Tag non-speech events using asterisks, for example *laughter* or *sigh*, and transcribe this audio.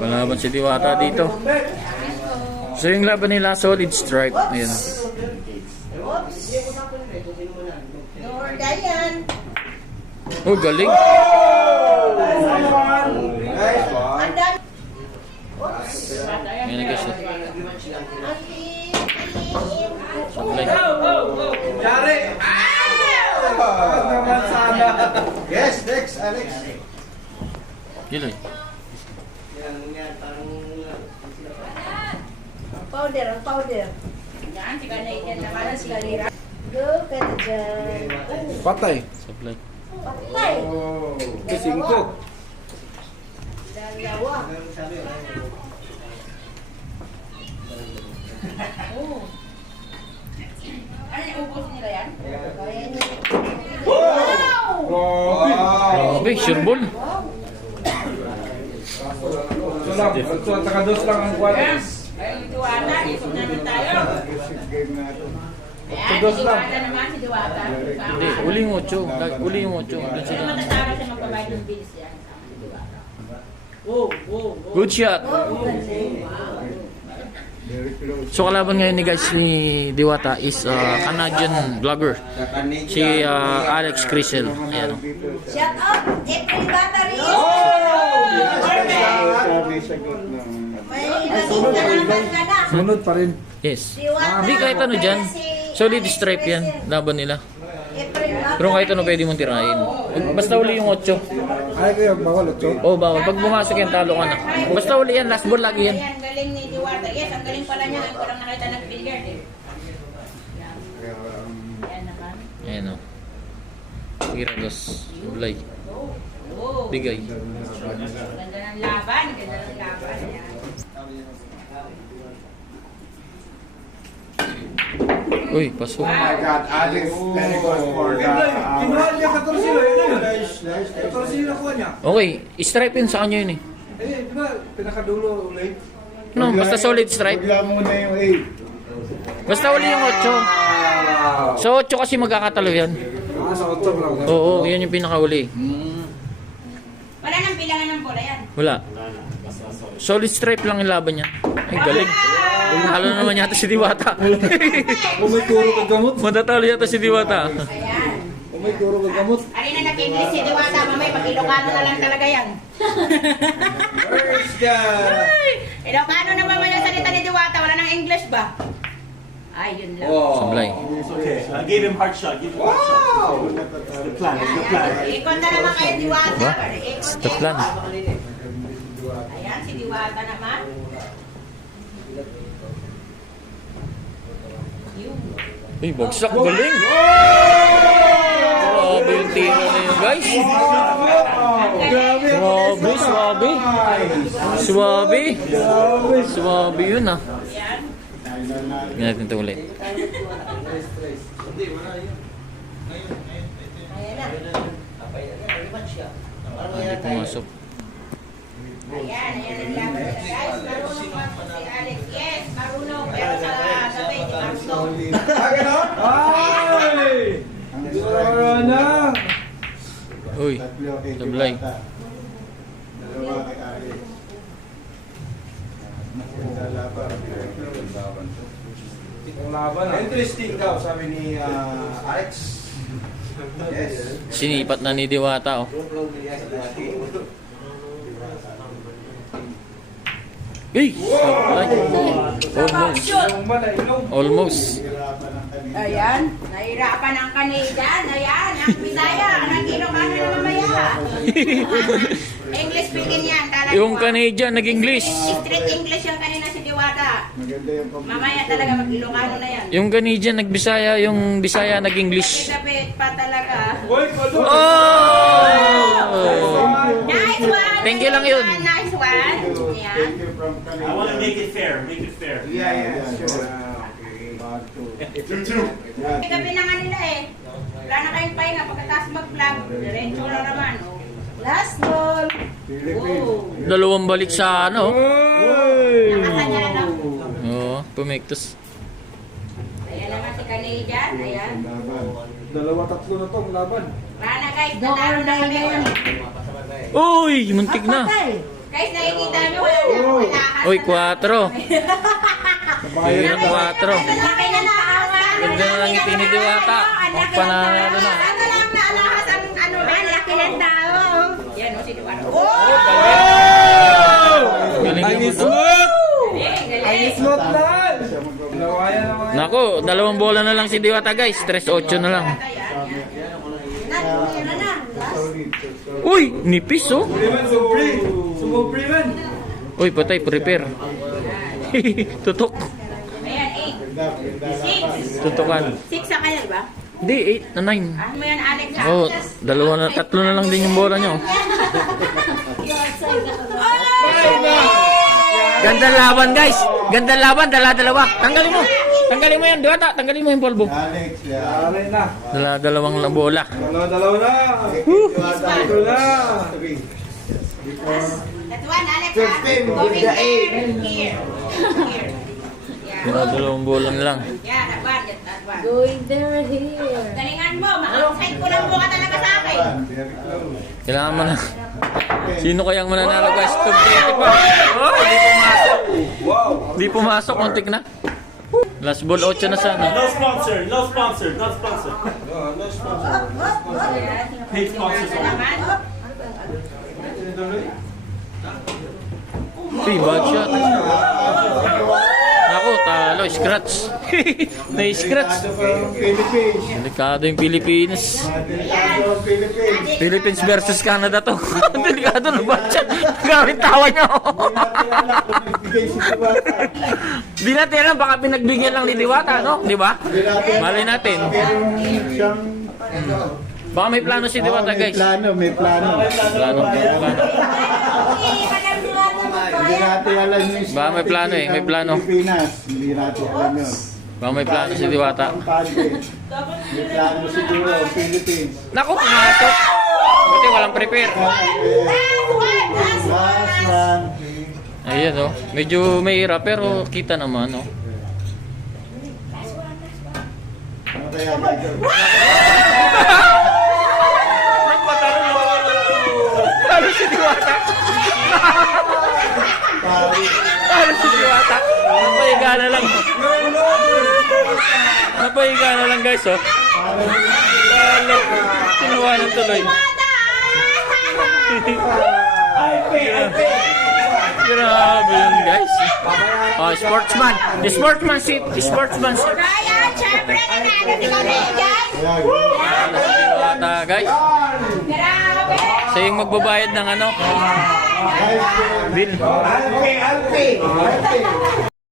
Palaban si Diwata dito. So yung laban nila, solid stripe. Ayan. Oh, galing. Ayan na guys. oh. Sablay. Yari! sana. Yes, next, Alex. Giloy. Powder, ang powder. Yan, si Canadian naman si Galera. Look at dyan. Patay. Sablay. Patay. Oh. Singko. Dalawa. Oh. Ano yung ubos nila yan? Kaya niya. Wow! Wow. Grabe, sure ball. So lang, so takados lang ang kwan. Kaya yung Diwata, isip na nun tayo. Ayan, si. Diwata naman, si Diwata. Hindi, uli yung 8. Lag- Uli yung 8. Doon Pero sila. matatara siya magbabayad ng bills yan. Good shot. Oh. Very close. So kalaban ngayon ni guys ni Diwata is uh, Canadian vlogger. Si uh, Alex Crisel. Ayan. Shout out, April Battery! Sunod pa rin. Yes. Hindi kahit ano dyan. Solid stripe yan. Laban nila. Pero kahit ano pwede mong tirahin. Basta uli yung 8. Ay bawal ito. Oh, bawal. Pag bumasok yan, talo ka na. Basta uli yan. Last ball lagi yan. Galing ni. Yes, ang galing pala niya. Ang ko lang nakita nag-billiard eh. Kaya, um, Ayan naman. Ayan o. Giragos. Ulay. Oh, Bigay. ganda ng laban. Ganda ng laban. Ayan. Uy, pasok. Oh my God, Alex, very good for the... Kinuha niya 14 sila, yun na yun. Nice, nice. 14 sila kuha niya. Okay, stripe yun sa kanya yun eh. Eh, di ba, pinakadulo ulit. No, basta solid stripe. Bigla muna yung 8. Basta uli yung 8. So 8 kasi magkakatalo yan. Ah, sa 8 lang. Oo, yan yung pinakauli. Wala nang bilangan ng bola yan. Wala. Solid stripe lang yung laban niya. Ay, galing. Talo naman yata si Diwata. *laughs* Kung may turo ka gamot. Matatalo yata si Diwata. Ayan. Kung may turo ka gamot. Alin na nag-English si Diwata. Mamay, mag-Ilocano na lang talaga yan. First guy. Ay, Ilocano na naman yung salita ni Diwata. Wala nang English ba? Ay, yun lang. Sablay. Okay, I gave him heart shot. Give him heart shot. The plan. Ayan, The plan. Ikot na naman kayo, Diwata. Diba? It's the plan. Ayan, si Diwata naman. Uy, bagsak. Galing. Grabe yung tira na yun, guys. Grabe. Swabe, swabe. Swabe. Yun ah. Tingnan natin ito ulit. Hindi pumasok. Ayan, ayan ang laban nila. Guys, marunong pa po si Alex. Yes, marunong. Pero sa gabi, hindi marunong. Ay! Wala na. Tatlo kay. Diwata. Dalawa kay Alex. Maganda laban. Ang laban ah. Interesting daw, sabi ni ah, Alex. Yes. sinipat na ni Diwata oh. Uy! Sablay. Almost. Almost. Ayan, nahirapan ang Canadian. Ayan, ang Bisaya. Ang Ilocano na mamaya. *laughs* English speaking yan. Talaga Yung Canadian nag-English. Street English yung kanina si Diwata. Maganda yung pag- Mamaya talaga mag-Ilocano na yan. Yung Canadian nag-Bisaya, yung Bisaya nag-English. Kapit pa talaga. Oh! Nice one! Thank you lang yun. Nice one. Yan. Thank you from I want to make it fair. Make it fair. Yeah, yeah, sure. Okay. Back to- Two, two. Yan. Gabi na nga nila eh. Wala na kayong pahinga pagkatapos mag-vlog. Diretso na naman. Oh. Last ball. Oh. Dalawang balik sa ano. Nakasanya na. Oo, pumektos. Ayan naman si Canadian. Ayan. Laban. Dalawa tatlo na tong laban. Wala na guys. Natalo na kami. Uy, muntik na. Guys, nakikita nyo, Uy, 4. *laughs* 4. Laki na na Ganda na lang ngiti ni Diwata. Panalo na. Ano lang na alahas ang ano ba, laki ng tao. Yan o, si Diwata. Oh! Galing to. Galing. Lawayan naman. Nako, dalawang bola na lang si Diwata guys. 3-8 na lang. Uy, nipis oh. Uy, patay, prepare. *laughs* Tutok. Ayan, 8. 6. Tutukan. 6 sa kanya, di ba? Hindi, 8 na 9. Ano mo yan, Alex? ha? Oh, dalawa na, tatlo na lang din yung bola nyo. *laughs* Ganda laban guys. Ganda laban, dala-dalawa. Tanggalin mo. Tanggalin mo yan, Diwata. Tanggalin mo yung polvo. Alex, yan. Alay na. Dala-dalawang na bola. Dalawa-dalawa na. Ito na. That one, Alex. ha? Fifteen, Going give the eight. there. Here. Here. Yeah. Dala-dalawang bola na lang. Going there, here. Galingan mo. Maka-outside ko lang buka talaga sa akin. Kailangan mo na. Sino kayang mananalo guys? Tugtiti pa. Oh, di pumasok. Wow. Di pumasok, kontik na. Last ball 8 na sana. No sponsor, no sponsor, not sponsor. No, no sponsor. Paid sponsors only. Uy, bad shot. Talo, scratch. *laughs* Na-scratch. Philippines. Delikado yung Philippines. Philippines versus Canada to. *laughs* Delikado na bad shot. Gamit tawa Diwata. *laughs* Di natin alam, baka pinagbigyan lang ni Diwata, no? Di ba? Malay natin. Baka may plano si Diwata, Oh, may guys. plano, may plano. Plano, plano. Hindi natin alam yung... Ba, may plano eh, may plano. Pilipinas, hindi natin alam yun. Baka may plano si Diwata. May plano siguro Philippines. Naku, pumasok. Buti walang prepare. Last one. Ayan, oh. Medyo may hirap, pero kita naman, oh. Ano kaya gagawin? *laughs* Talo si Diwata. *laughs* Talo si Diwata. Napahiga na lang. Napahiga na lang, guys, oh. Talo. Kinuha ng tuloy. Grabe yun, guys. Oh, sportsman. The sportsmanship. The sportsmanship. Ryan, syempre, nanalo si Karegan. Ayan. Diwata, guys. Siya yung magbabayad ng ano, bill. Alpe. Alpe.